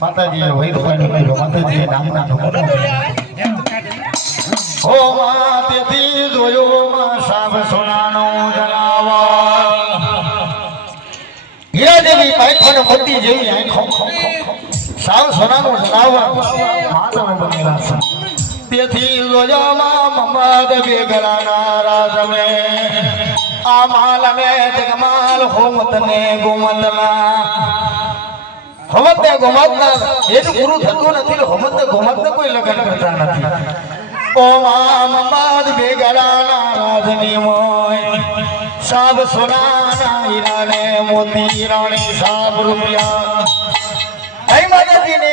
માતાજીએ વૈદપાણી કર્યો માતાજીએ નામના ઓ માં તેથી જોયો માં સાબ સોનાનો જલાવા હીરા જેવી પાયખણ મોતી જેવી આંખો સાબ સોનાનો જલાવા માતા બનેલા છે તેથી જોયો માં મમદ બેગલાના રાજમે આ માલને જગમાલ હોમતને ગોમતના હોમતને ગોમતના એનું પૂરું થતું નથી હોમતને ગોમતને કોઈ લગન કરતા નથી ઓ મમદ બેગલાના રાજની મોય સાબ સોનાના હીરાને મોતી રાણી સાબ રૂપિયા હે માતાજીને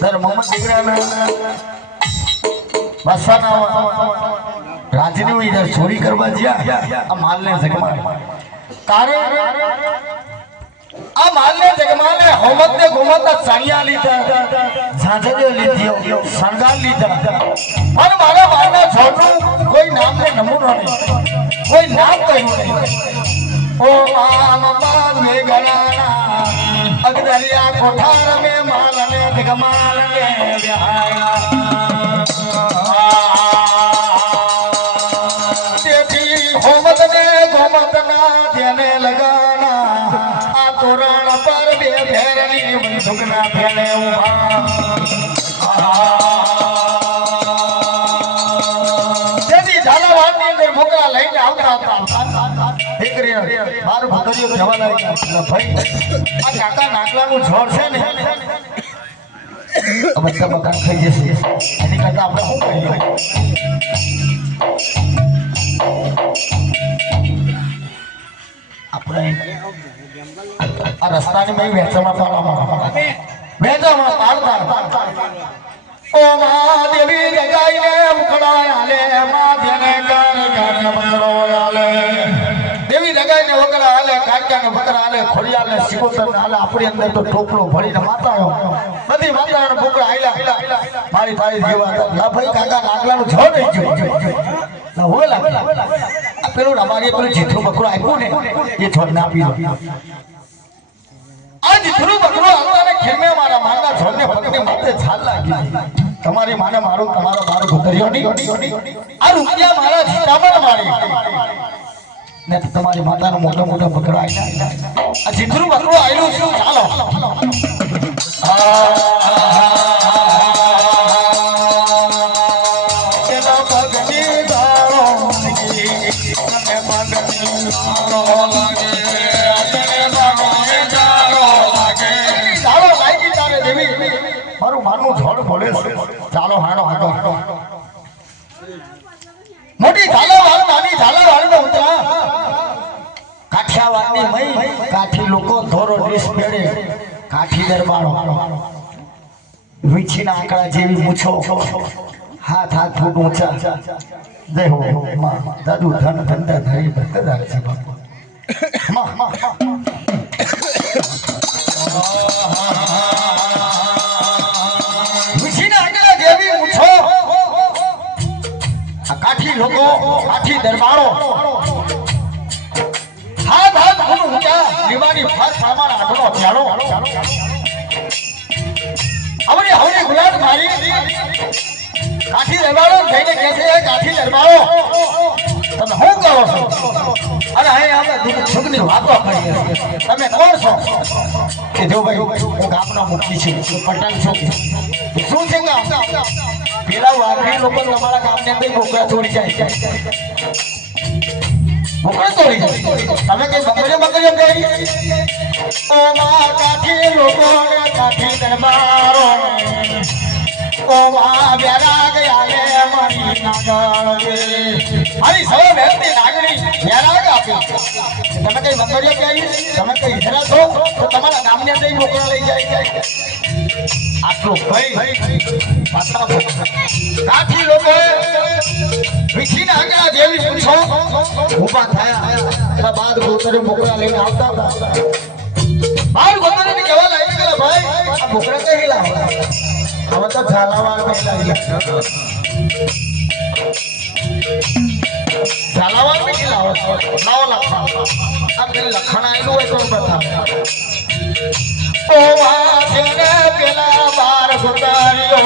દર મમદ બેગલાના બસાના રાજની ઇધર ચોરી કરવા જ્યા આ માલને જગમાલ કારણ આ માલને જગમાલે હોમતને ગોમતના સાણિયા લીધા ઝાંઝરીઓ લીધી શણગાર લીધા પણ મારા મારના છોડનું કોઈ નામને નમૂનો નહીં કોઈ નામ કહ્યું નહીં ઓ મમદ બેગલાના અગદરિયા કોઠાર મે માલને જગમાલને વ્યાયા તેને લગાના આ તોરણ પર બે ભેરની બંદૂકના ફેલે તેથી ઝાલાવાડની અંદર મોકળા લઈને આવતા હતા દીકરી મારું ભૂતરીઓ જવા લાગ્યા ભાઈ આ કાકા નાકલાનું ઝોર છે ને બધા મકાન ખાઈ જશે એની કરતા આપણે શું કહીએ આપણે આ રસ્તાની મેં વેચામાં પાડતા ઓ મા દેવી જગાઈને ઉકળાયા લે મા જેને કર કર મંગળો આલે દેવી જગાઈને ઉકળા આલે કાટકાને બકરા આલે ખોડિયાલે સિકોતર આલે આપણી અંદર તો ટોપલો ભરીને માતાઓ બધી માતાઓને બકરા આયલા મારી તારી જેવા લા ભાઈ કાકા નાગલાનું છ નહીં જો હો લાગે આ પેલું અમારે પેલું જીથું બકરો આપ્યું ને એ છોડ ના પીધો આ જીથું બકરો આવતાને ખેમે મારા માના છોડને પકડી માથે છાલ લાગી તમારી માને મારું તમારો મારો ભૂતરિયો ની આ રૂપિયા મારા જીતામાં મારી ને તમારી માતાનો મોટો મોટો બકરો આયા આ જીથું બકરો આયલું શું ચાલો મારું માનવું ઝોડ બોલે છે ચાલો હાડો હાડો મોટી ઝાલાવાડ નાની ઝાલાવાડ નો ઉતરા કાઠિયાવાડની મઈ કાઠી લોકો ધોરો ડ્રેસ પહેરે કાઠી દરબારો વીછીના આંકડા જેવી મૂછો હાથ હાથ ફૂટ ઊંચા જય હો માં દાદુ ધન ધંધા ધરી ભક્તદાર છે માં કાઠી લોકો કાઠી દરબારો હાથ હાથ ફૂટ ઊંચા દીવાની ફાસ સામાન આટલો ચાલો આવડી આવડી ગુલાબ મારી કાઠી દરબારો જઈને કહે છે કાઠી દરબારો તમે શું કરો છો અરે અહીં આપણે છોકરી વાતો કરીએ તમે કોણ છો કે જો ભાઈ હું ગામનો મુખી છું પટેલ છું શું છે ગામ પેલા વાઘરી લોકો તમારા ગામની અંદર બોકડા છોડી જાય બોકડા છોડી જાય તમે કઈ બકરીઓ કહી ઓ માં કાઠી લોકો ને કાઠી દરબારો ઓ માં બેરા ગયા લે મારી નાગળ મારી સૌ વ્યક્તિ નાગણી બેરાગ આપી તમે કઈ બકરીઓ કહી તમે કઈ ઈધરા છો તો તમારા ગામની અંદર બોકડા લઈ જાય આટલો ભાઈ કાઠી લોકો વીછીના આંકડા જેવી પૂછો ઉભા થયા બાદ ગોતરે મોકળા લઈને આવતા હતા બાર ગોતરે ને કેવા લાગી ગયેલા ભાઈ આ મોકળા કઈ લાવ્યા હવે તો ઝાલાવાડ પહેલા ઝાલાવાડ મીઠી લાવો લાવો લખણ આ પેલી લખણ આવેલું હોય તો બતાવે ઓ વાજને પેલા બાર ગુરદારીઓ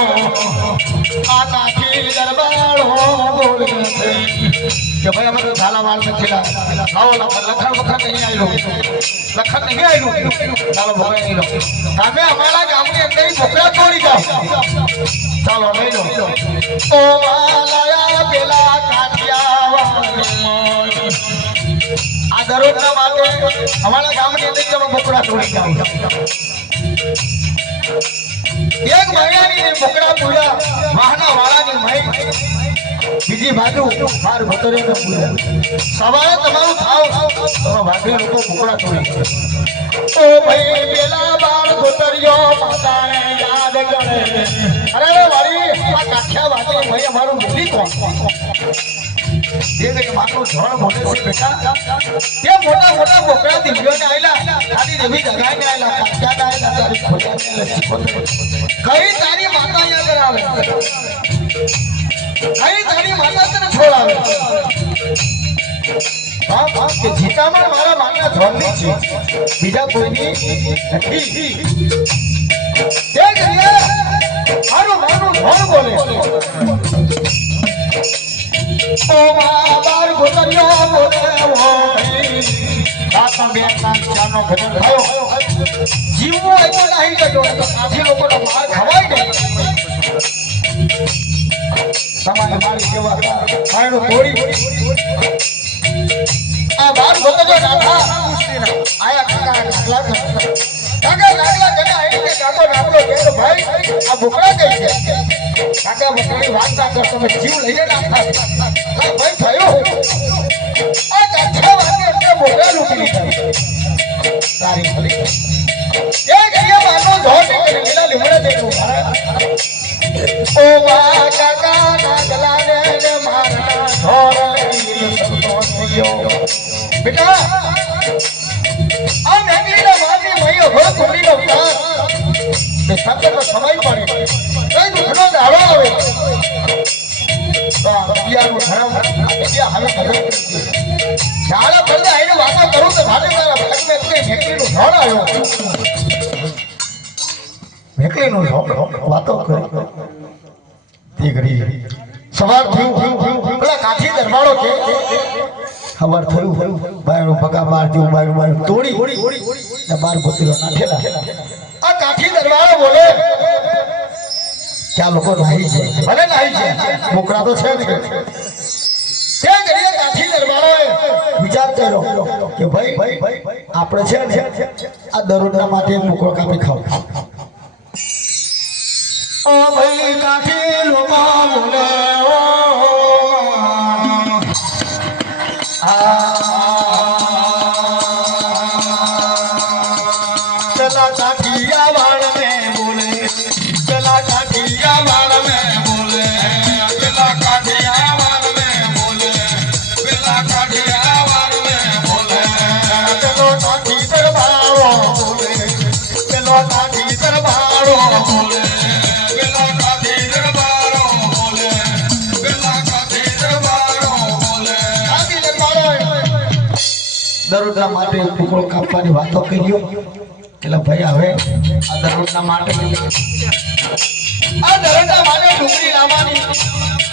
આ કાઠી દરબારો બોલે કે ભાઈ અમે તો ઝાલાવાડ મીઠી લાવો લખણ વખત નહીં આવેલું લખણ નહીં આવેલું ચાલો ભોગવાઈ નહીં લો તમે અમારા ગામની અંદર બોકરા તોડી જાઓ ચાલો લઈ લો ઓ વાલાયા પેલા કાઠિયાવાડ આ દરોજના માટે અમારા ગામની અંદર તમે બોકરા તોડી જાઓ એક મહિનાની બોકરા પૂરા વાહના વાળાની મહી બીજી બાજુ માર ભતરે સવારે તમારું થાવ તમે ભાગી લોકો બોકરા તોડી ઓ ભાઈ પેલા બાર ભતરિયો માતાને યાદ કરે અરે વારી આ કાઠિયાવાડી ભાઈ અમારું બોલી કોણ એ કે માનો જળ બોલે છે બેટા તે મોટા મોટા બોકરા દિવ્યોને આયલા તારી દેવી જગાઈને આયલા કાઠિયાના આયલા તારી ખોટાને લસી કઈ તારી માતા અહીંયા કરાવે કઈ તારી માતા તને છોડાવે હા કે જીતામણ મારા માના જોડની છે બીજા કોઈની નથી તે કરીએ મારું માનું ધોળ બોલે ઓ બાર ગોતરિયો બોલે ઓ ભાઈ સાતનો બે ચારનો ભજન થયો જીવો એકો નહીં જતો તો આથી લોકોનો માર ખવાય ને તમારે મારી સેવા ખાયણો તોડી આ બાર ગોતરિયો નાથા આયા કાકા નાગલા કને આઈ કે કાકો નાગલો કે ભાઈ આ બોકડા કઈ છે કાકા બોકડાની વાત ના કર તમે જીવ લઈને નાખા ભાઈ થયો આ કાઠિયાવાડી એટલે બોકડા લૂંટી લીધા તારી ભલી એ ગરિયા બાનો જોર નીકળી લીલા લીમડા દેખો ઓ મા કાકા નાગલા ને મારના ધોર લીલ સતો થયો બેટા આ મેઘલીના માની મયો ભો કુંડીનો ઉતાર તે સત્યનો સમય પડે કઈ દુખનો દાડો આવે તો અગિયારનું ધર્મ અગિયાર હવે કરે ઝાડા પડદે આઈને વાતો કરું તો ભાલે તારા ભાગમાં કોઈ મેઘલીનું ધોળ આવ્યો મેઘલીનું ધોળ વાતો કરે તે ઘડી સવાર થયું પેલા કાઠી દરબારો કે ખબર થયું બાયણું પગા મારજો બાયણું તોડી ને બાર ગોતરીઓ નાખેલા આ કાઠી દરબારો બોલે ક્યાં લોકો નાહી છે ભલે નાહી છે બોકરા તો છે ને તે ઘડીએ કાઠી દરબારોએ વિચાર કર્યો કે ભાઈ આપણે છે ને આ દરોજના માટે એક બોકરો કાપી ખાવ ઓ ભાઈ કાઠી લોકો બોલે चला काठियावाड़ में बोले चला काठियावाड़ में बोले चला काठियावाड़ में बोले चला काठियावाड़ में बोले चलो काठी दरबारो बोले चलो काठी दरबारो बोले चलो काठी दरबारो बोले चलो काठी दरबारो बोले काठी दरबारो દરોજના માટે ટુકડો કાપવાની વાતો કર્યો એટલે ભાઈ હવે આ દરોજના માટે ડુંગળી લાવવાની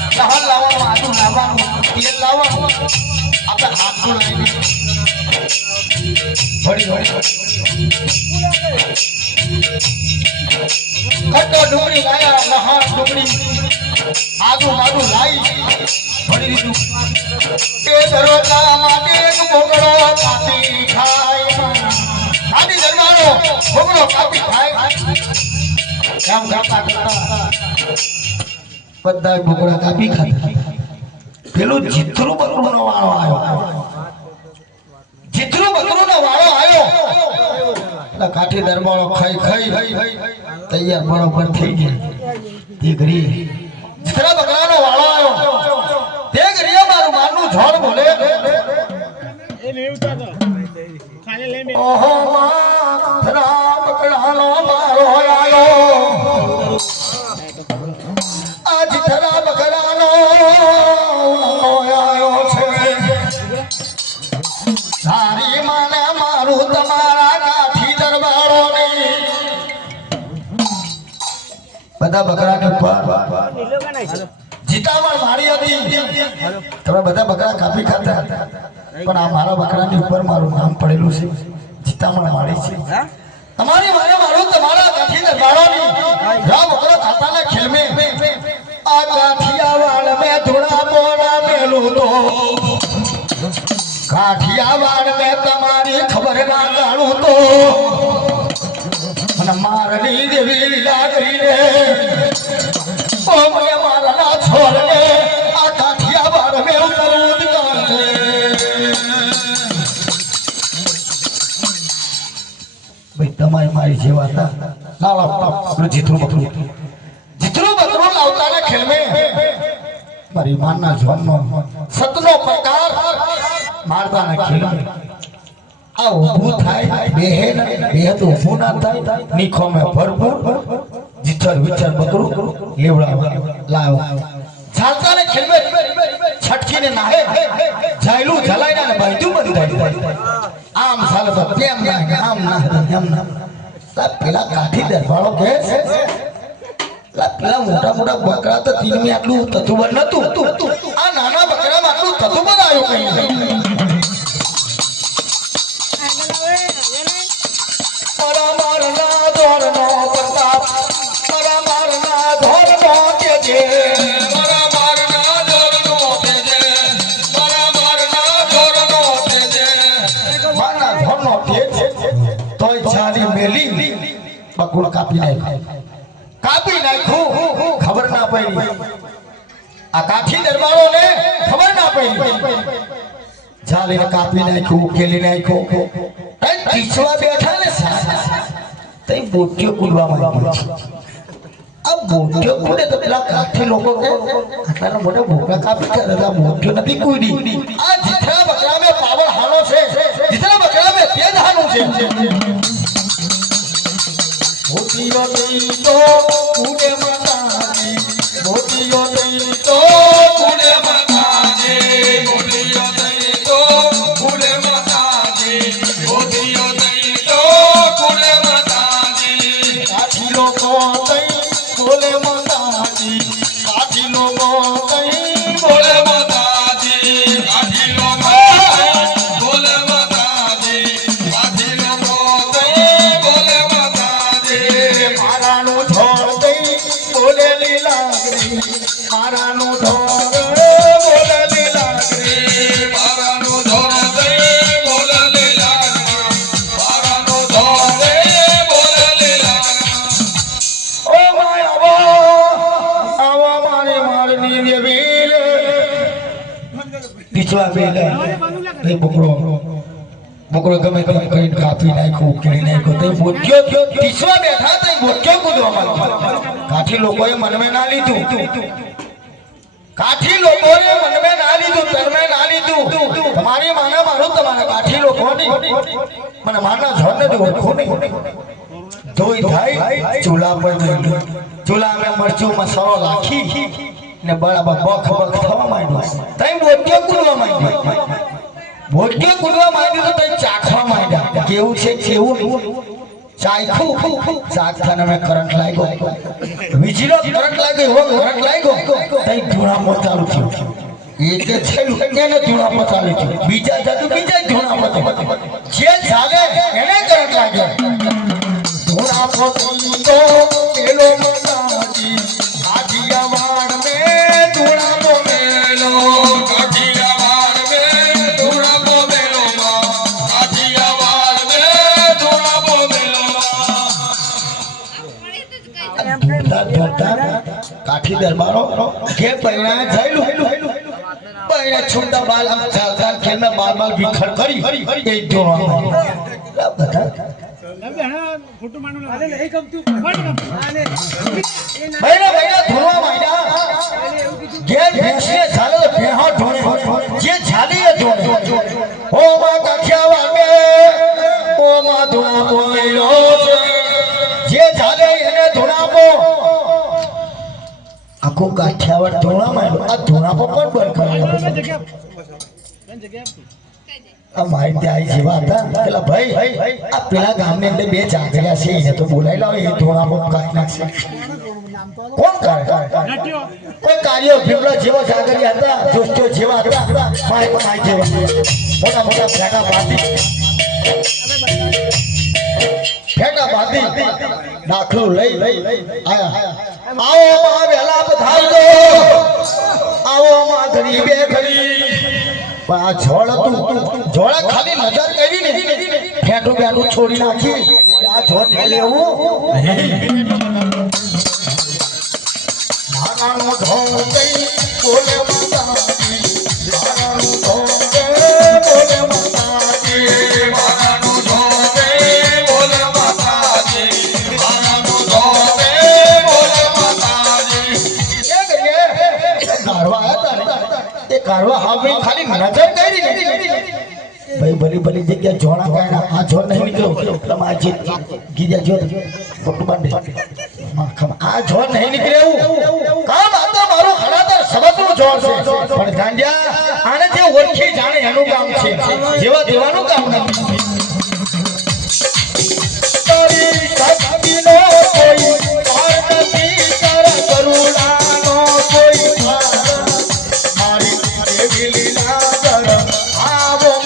લહણ લાવવાનું આદુ લાવવાનું તેલ લાવવાનું આપણે હાથું લાવીને ખટ્ટો ડુંગળી લાયા લહણ ડુંગળી આદુ માદુ લાવી ભરી દીધું તે દરોજના માટે એક બોકડો કાપી ખાય આદિ દરબારો બોકડો કાપી ખાય કામ કરતા બધા બોકડા કાપી ખાતા પેલું જીતરું બકરુંનો વાળો આવ્યો જીતરું બકરુંનો વાળો આવ્યો એટલે કાઠી દરબારો ખાઈ તૈયાર બરોબર થઈ ગયા તે ઘડી જીતરા બકરાનો વાળો આવ્યો તે ઘડી મારું માનનું ઝોળ બોલે એ લેવતા તો ખાલી લે મે ઓહો રામ બકરાનો મારો આવ્યો આજ જીતરા બકરાનો આવ્યો છે બધા બકરા કે જીતામાં મારી હતી તમે બધા બકરા કાપી ખાતા પણ આ મારા બકરાની ઉપર મારું નામ પડેલું છે જીતામાં મારી છે તમારી મારે મારું તમારા કાઠી દરબારોની રા બકરો ખાતાના ખેલમે આ કાઠિયાવાડ મે થોડા બોલા મેલું તો કાઠિયાવાડ મે તમારી ખબર ના જાણું તો અને મારની દેવી લીલા કરીને ઓ મને મારા છોડને આ કાઠિયાવાડ મે ઉતરવું જ કાઢે ભાઈ તમારી મારી જેવા હતા લાવ આપણું જીતરું બકરું લાવતાના ખેલમે મારી માનના જોનનો સતનો પ્રકાર મારતાના ખેલમે આ ઊભું થાય બેહેન બેહત ઊભું ના થાય નીખો મે ભરપૂર જીતર વિચાર બકરું લેવડા લાવ ચાલતાને ખેલમે છટકીને નાહે જાયલું જલાઈના ને બાંધ્યું બંધાય આમ ચાલે તો તેમ ના આમ ના એમ ના પેલા કાઠી દરબારો કે પેલા મોટા મોટા બકરા તો તીનમી આટલું તતુબર નતું આ નાના બકરામાં આટલું તતુબર આવ્યું કઈ મારના ધોરનો પ્રતાપ મારના ધોરનો તેજે મારના ધોરનો તેજે મારના ધોરનો તેજે મારના ધોરનો તેજે તોય છાલી મેલી બકુળ કાપી નાખ્યું ખબર ના પડી આ કાઠી દરબારોને ખબર ના પડી જાલીને કાપી નાખ્યું ઉકેલી નાખ્યું ટીચવા બેઠા ને તઈ બોટ્યો કૂદવા માંડ્યો આ બોટ્યો કૂદે તો પેલા કાઠી લોકો આટલા મોટા ભોગા કાપી કરે બોટ્યો નથી કૂદી આ જીથરા બકરા મે પાવર હાલો છે જીથરા બકરા મે તેજ હાલું છે મોતીઓ દઈ તો કુડે માતાજી મોતીઓ દઈ તો કુડે માતાજી મોતીઓ દઈ તો કુડે માતાજી મોતીઓ દઈ તો કુડે માતાજી કાઠી લોકો દઈ બોલે માતાજી કાઠી લોકો દઈ બોલે માતાજી કાઠી લોકો બોલે માતાજી કાઠી લોકો દઈ બોલે મારાનું ઢોળ દઈ બોલેલી લાગણી મારાનું ઢોળ બોલેલી લાગણી મારાનું ઢોળ દઈ બોલેલી લાગણી મારાનું ઢોળ દઈ બોલેલી લાગણી ઓ માય આવો મારી મારની દેવી પીછવા બેલે એ બકરો ગમે ગમે કઈ કાપી નાખ્યું ઉકેલી નાખ્યું તે બોટ્યો પીછવા બેઠા તે બોટ્યો કૂદવા માંગ્યો કાઠી લોકોએ મનમે ના લીધું કાઠી લોકોએ મનમે ના લીધું તરમે ના લીધું તમારી માને મારું તમારા કાઠી લોકોની મને મારના જોડને તો ઓળખો નહીં ધોઈ થાય ચૂલા પર ચૂલા મે મરચું મસાલો રાખી ને બરાબર બખ બખ થવા માંડ્યો તઈ બોટ્યો કૂદવા માંગ્યો બોટ્યો કૂદવા માંડ્યું તો તઈ ચાખવા માંડ્યા કેવું છે કેવું ચાખ્યું ચાખતાને મેં કરંટ લાગ્યો વીજળીનો કરંટ લાગ્યો એવો કરંટ લાગ્યો તઈ ધૂણામાં ચાલુ થયું એકે છેલું એને ધૂણામાં ચાલુ થયું બીજા જાદુ બીજા ધૂણામાં જે ચાલે એને કરંટ લાગ્યો ધૂણામાં તો પેલો મનાજી કાઠિયાવાડ મે ધૂણામાં મેલો કાઠિયાવાડ મે ધૂણામાં મેલો કાઠિયાવાડ મે ધૂણામાં મેલો કાઠી દરબારો કે પૈણા જઈલું પૈણા છૂટા બાલ આમ ચાલતા ખેલમાં બાલ વિખર કરી એ ધોવા બધા ફોટો માનો અરે નહીં ગમતું ભાઈના ધોવા માંડ્યા ઘેર ભેંસને ચાલે તો ભેહો ઢોળે જે ચાલી એ ઢોળે ઓ માં કાઠિયાવાડ મે ઓ માં ધોળા બોલ્યો જે ચાલે એને ધોળાપો આખો કાઠિયાવાડ ધોળા માંડ્યો આ ધોળાપો પણ બંધ કરાયો આ મારી ત્યાં જેવા હતા પેલા ભાઈ આ પેલા ગામની અંદર બે ચાકરિયા છે એને તો બોલાવી લાવો એ ધોળાપો કાઢી નાખશે કોણ કાઢે કોઈ કાર્યો ભીમલા જેવા જાગરિયા હતા જોસ્ટો જેવા હતા માય માય જેવા મોટા મોટા ફેટા બાંધી દાખલો લઈ આયા આવો માં વેલા પધારજો આવો માં ગરીબે ગરી પણ આ ઝોળ હતું ઝોળે ખાલી નજર કરી ને ફેટું બેટું છોડી નાખી આ ઝોળ લેવું મારાનું ઢોળ ગઈ બોલે માતાજી મારાનું ઢોળ ગઈ બોલે માતાજી મારાનું ઢોળ ગઈ બોલે માતાજી મારાનું ઢોળ ગઈ બોલે માતાજી એ ગયે કારવા હતા એ કારવા હામે ખાલી નજર કરી ભાઈ ભલી ભલી જગ્યા જોણા કાઢા આ જોડ નહીં નીકળ્યો તમારે ગીજા જો ફોટો બાંધે આ જોડ નહીં નીકળે એવું કામ આ તો મારું હડાતર સબતનું જોડ છે પણ ગાંડિયા આને જે ઓળખી જાણે એનું કામ છે જેવા દેવાનું કામ નથી તારી શક્તિનો કોઈ પાર નથી તારા કરુણાનો કોઈ પાર મારી દેવી લીલા કર આવો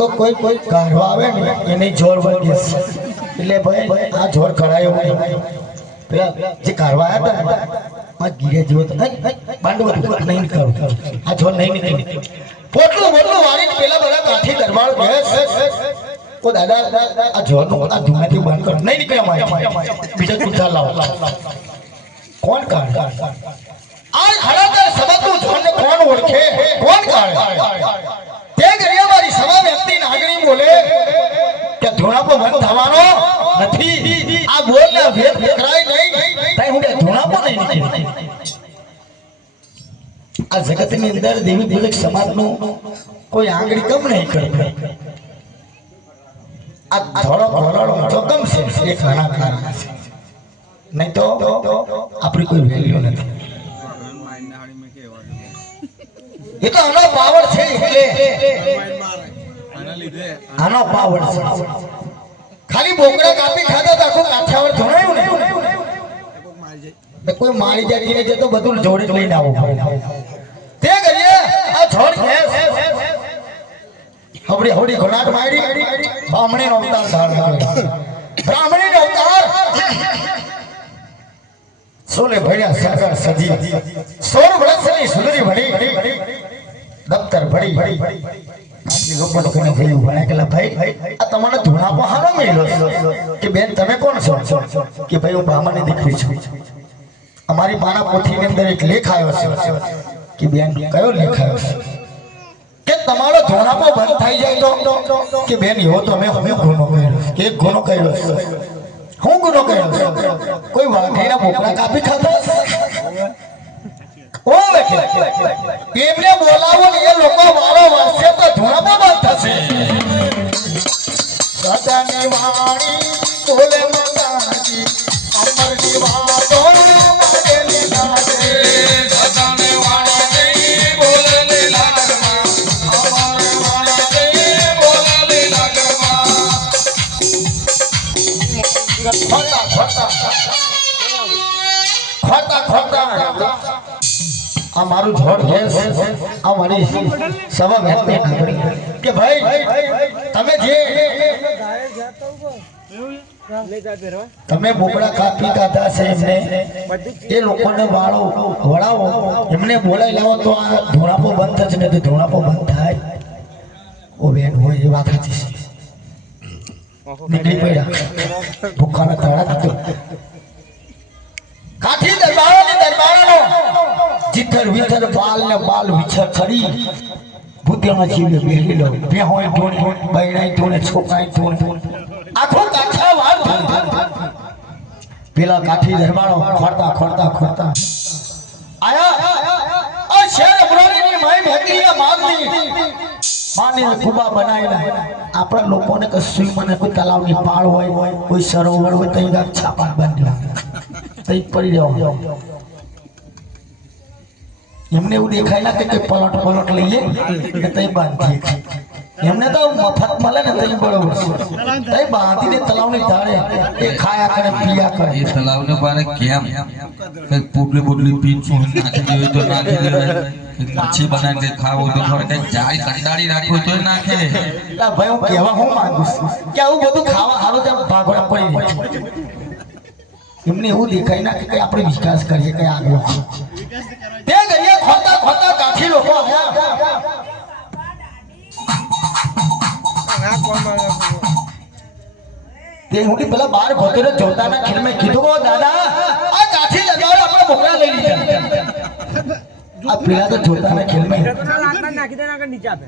તો કોઈ કોઈ કાઢવા આવે ને એની જોર વળગે એટલે ભાઈ આ જોર કરાયો પેલા જે કાઢવા આવ્યા હતા ને માં ગીરે જેવો તો બાંડો નહીં કરું આ જોર નહીં નીકળી પોટલું મોટલું વાળી પેલા બધા કાઠી દરબાર બેસ ઓ દાદા આ જોર નો આ ધુમાથી બંધ કર નહીં નીકળે માય બીજા કુઠા લાવો કોણ કાઢ આ હડાતર સબતનું જોર ને કોણ ઓળખે કોણ કાઢે તે ગરિયા મારી સભા વ્યક્તિ નાગરી બોલે કે ધોણાપો બંધ થવાનો નથી આ બોલને ભેદ પકડાય નહીં તાઈ હું કે ધોણાપો નહીં નીકળે આ જગતની અંદર દેવી પૂજક સમાજનું કોઈ આંગળી કમ નહીં કરતું આ થોડો ઘોડાડો મોટો કમ છે એ ખાના ખાના છે નહીં તો આપણી કોઈ વેલ્યુ નથી એ તો આનો પાવર છે એટલે આનો પાવર છે ખાલી બોકડા કાપી ખાધા તો આખું કાઠિયાવાડ ધોણાયું ને કોઈ મારી જાય ને તો બધું જોડે લઈને આવું તે કરીએ આ છોડ હવડી હવડી ઘોડાટ મારી બ્રાહ્મણી નો અવતાર ધારણ બ્રાહ્મણી નો અવતાર સોલે ભણ્યા સરકાર સજી 16 વર્ષની સુંદરી ભણી દફતર ભણી આટલી લોકો કોને થયું ભણે કે ભાઈ આ તમારો ધૂણાપો હાનો મેળ્યો કે બેન તમે કોણ છો કે ભાઈ હું બ્રાહ્મણની દીકરી છું અમારી માના પોથીની અંદર એક લેખ આવ્યો છે કે બેન કયો લેખ આવ્યો છે કે તમારો ધૂણાપો બંધ થઈ જાય તો કે બેન એવો તો અમે ગુનો કર્યો કે એક ગુનો કર્યો છે હું ગુનો કર્યો કોઈ વાઘીના બોકડા કાપી ખાતા ઓ લખે એમને બોલાવો ને એ લોકો મારો વર્ષે તો ધૂણાપો બંધ થશે સદાની વાણી બોલે માતાજી અમરની વાતો માગેલી લાગે સદાની વાણી બોલે લાગમાં આ મારું જોડ છે આ મારી સવા વ્યક્તિ કે ભાઈ તમે જે તમે બોકડા કાપી કાઢા છે એમને એ લોકોને વાળો વળાવો એમને બોલાઈ લાવો તો આ ધોળાપો બંધ થશે ને તો ધોળાપો બંધ થાય ઓ બેન હોય એ વાત હતી નીકળી પડ્યા ભૂખાના તાળા દીધો કાઠી દરબારાનો જીથર વિથર બાલ ને બાલ વિછર ચડી ભૂત્યામાં જીવે બેહી લો બે હોય ધોણી બૈણાઈ ધોણે છોકરાઈ ધોણે આખો કાઠા વાર પેલા કાઠી દરબારો ખોરતા ખોરતા ખોરતા આયા આ શેર અમરાણીની માઈ ભેગીયા માગની માને કુબા બનાવેલા આપણા લોકોને કશું મને કોઈ તલાવની પાળ હોય કોઈ સરોવર હોય તઈ ગામ છાપા બાંધ્યા તઈ પડી જાવ એમને એવું દેખાય ના કે પલટ લઈએ કે તઈ બાંધીએ એમને તો મફત મળે ને તઈ બરોબર છે તઈ બાંધીને તલાવની ધારે એ ખાયા કરે પીયા કરે એ તલાવને પાને કેમ કઈ પોટલી પીન નાખી દેવી તો નાખી દેવાય મચ્છી બનાવીને ખાવો તો થોડે કઈ જાળી કંડાળી રાખવો તો નાખે લા ભાઈ હું કહેવા હું માંગુ છું કે આવું બધું ખાવા હારું તો ભાગોડા પડી એમને એવું દેખાય ના કે આપણે વિકાસ કરીએ કઈ આગળ તે ગયા ખોટા ખોટા કાઠી લોકો તે હું પેલા બાર ભોતેરો જોતાના ખેલમાં કીધું ઓ દાદા આ કાઠી લગાવો આપણે બોકડા લઈ લીધા આ પેલા તો જોતાના ખેલમાં નાખી દેના આગળ નીચે આપે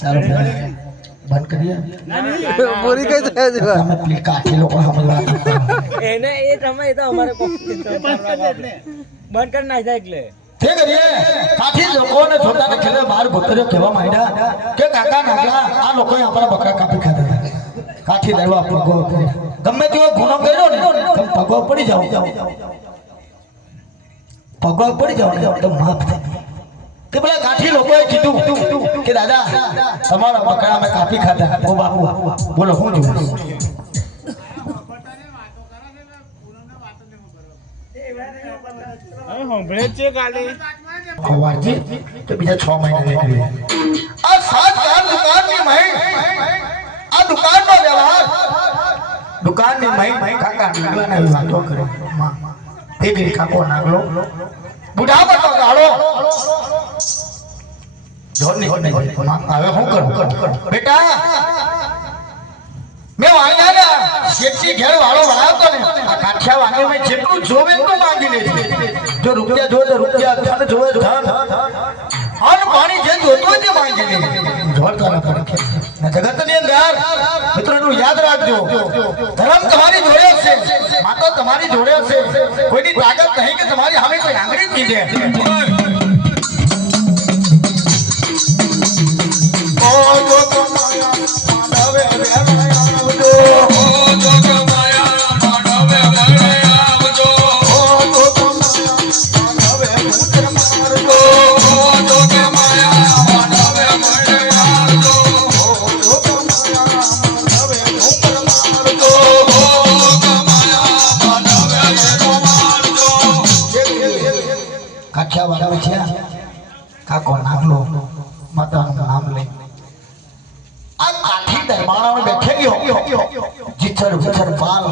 ચાલો બંધ કરીએ પૂરી કઈ થાય છે અમે પેલી કાઠી લોકો સમજવા એને એ તમે એ તો અમારે બંધ કરી નાખ્યા એટલે તે કરીએ કાઠી લોકોને જોતાના ખેલે બાર ભોતેરો કહેવા માંડ્યા કે કાકા નાગલા આ લોકોએ આપણા બકરા કાપી ખાધા કાઠી દરવા પગો ગમે તેવો ગુનો કર્યો ને તમે પગો પડી જાવ તો માફ થાય તે પેલા કાઠી લોકોએ કીધું કે દાદા તમારા બકરા અમે કાપી ખાધા ઓ બાપુ બોલો શું જોયું તો બીજા 6 મહિના નીકળી આ 7 દુકાનની મહી આ દુકાનનો વ્યવહાર દુકાનની મહી કાકા નાગલાને વાતો કરે તે બી કાકો નાગલો બુઢા બટો ગાળો જોરની હવે હું કરું બેટા મેં વાંગ્યા શેઠી ઘેર વાળો વળાવતો ને આ કાઠિયા વાંગે મેં જેટલું જોવે તો માંગી લે જો રૂપિયા જોવે તો રૂપિયા ધન જોવે ધન અન પાણી જે જોતો તે માંગી લે જોડતા પડે જગતની અંદર મિત્રોનું યાદ રાખજો ધર્મ તમારી જોડે છે માતા તમારી જોડે છે કોઈની તાકાત નહીં કે તમારી સામે કોઈ આંગળી પીધે ઓ જો તો માનવે આવજો ઓ જો તો માનવે આવજો ઓ જો તો માનવે મારજો ઓ જો તો માનવે આવજો કાઠિયા વાળા છે કાકો નાગલો માતાનું નામ લઈ આ કાઠી દરબારમાં બેઠેલી જીથર વિથર બાલ